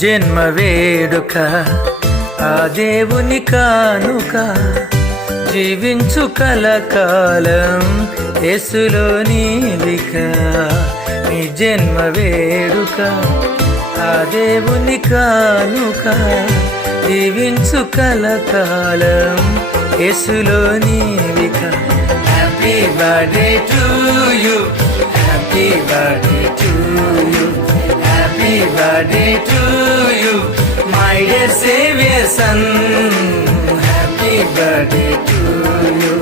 జన్మ వేడుక ఆ దేవుని కానుక జీవించు కలకాలం యేసులో నీవిక నీ జన్మ వేడుక ఆ దేవుని కానుక జీవించు కలకాలం యేసులో నీవిక happy birthday to you happy birthday to you happy birthday to you my dear saviour son happy birthday to you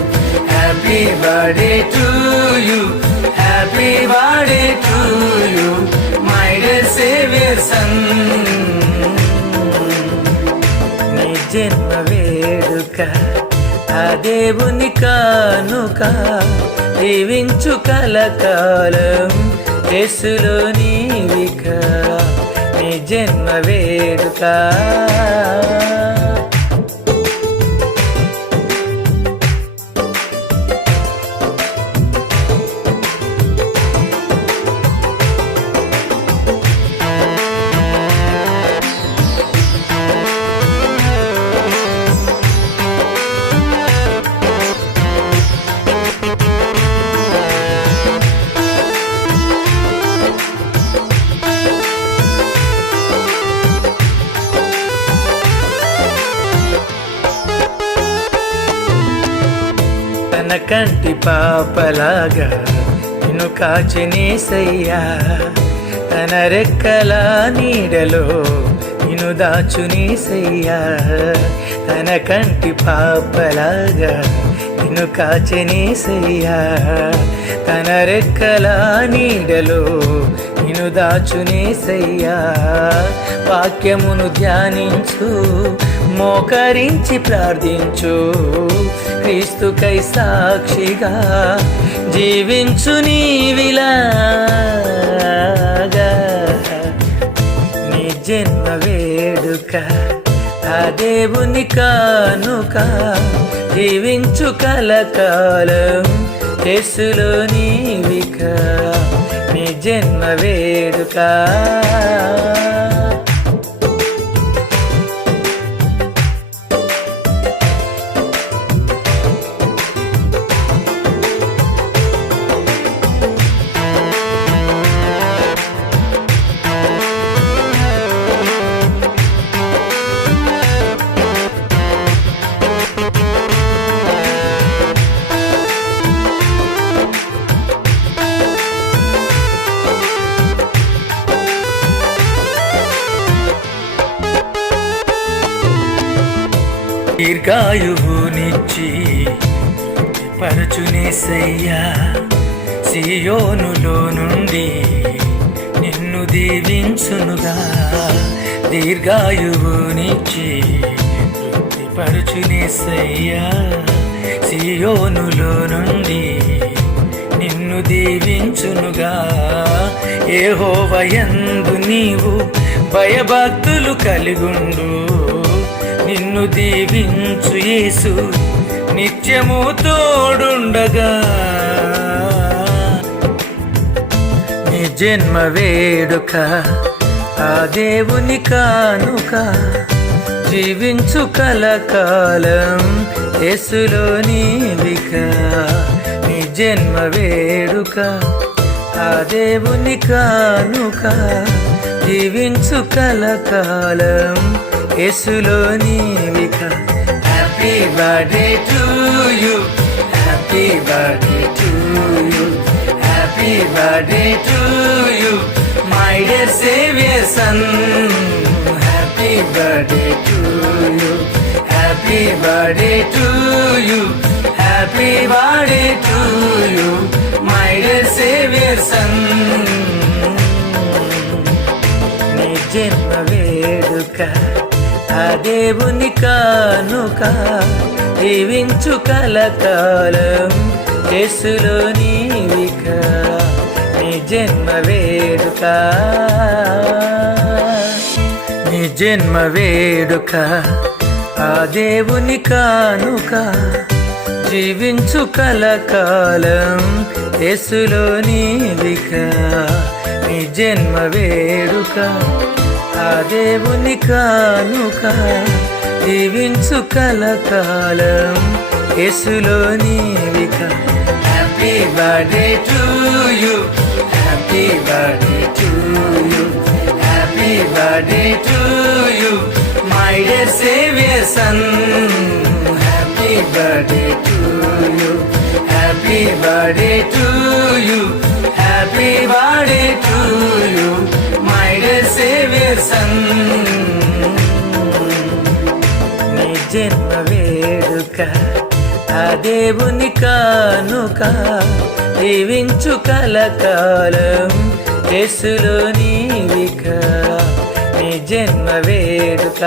happy birthday to you happy birthday to you my dear saviour son నీ జన్మ వేడుక ఆ దేవుని కానుక జీవించు కలకాలం యేసులో నీవిక నీ జన్మ వేడుక తన కంటి పాపలాగా నిన్ను కాచినేసయ్యా తన రెక్కల నీడలో నిన్ను దాచునేసయ్యా తన కంటి పాపలాగా నిన్ను కాచినేసయ్యా తన రెక్కల నీడలో నిన్ను దాచునేసయ్యా వాక్యమును ధ్యానించు మోకరించి ప్రార్థించు క్రీస్తుకై సాక్షిగా జీవించు నీవిలాగా నీ జన్మ వేడుక ఆ దేవుని కానుక జీవించు కలకాలం యేసులో నీవిక నీ జన్మ వేడుక దీర్ఘాయువునిచ్చి పరచునేసయ్యా సియోనులో నుండి నిన్ను దీవించునుగా దీర్ఘాయువునిచ్చి పరచునేసయ్యా సియోనులో నుండి నిన్ను దీవించునుగా యెహోవాయందు నీవు భయభక్తులు కలిగుండు నిన్ను దీవించు యేసు నిత్యము తోడుండగా నీ జన్మ వేడుక ఆ దేవుని కానుక జీవించు కలకాలం యేసులో నీవిక నీ జన్మ వేడుక ఆ దేవుని కానుక జీవించు కలకాలం యేసులో నీవిక happy birthday to you happy birthday to you happy birthday to you my dear saviour son happy birthday to you happy birthday to you happy birthday to you my dear saviour son నీ జన్మ వేడుక ఆ దేవుని కానుక జీవించు కలకాలం యేసులో నీవిక నీ జన్మ వేడుక నీ జన్మ వేడుక ఆ దేవుని కానుక జీవించు కలకాలం యేసులో నీవిక నీ జన్మ వేడుక ఆ దేవుని కానుక జీవించు కలకాలం యేసులో నీవిక. Happy birthday to you, happy birthday to you, happy birthday to you my dear saviour son. Happy birthday to you, happy birthday to you, happy birthday to you my dear saviour son. నీ జన్మ వేడుక ఆ దేవుని కానుక జీవించు కలకాలం యేసులో నీవిక. నీ జన్మ వేడుక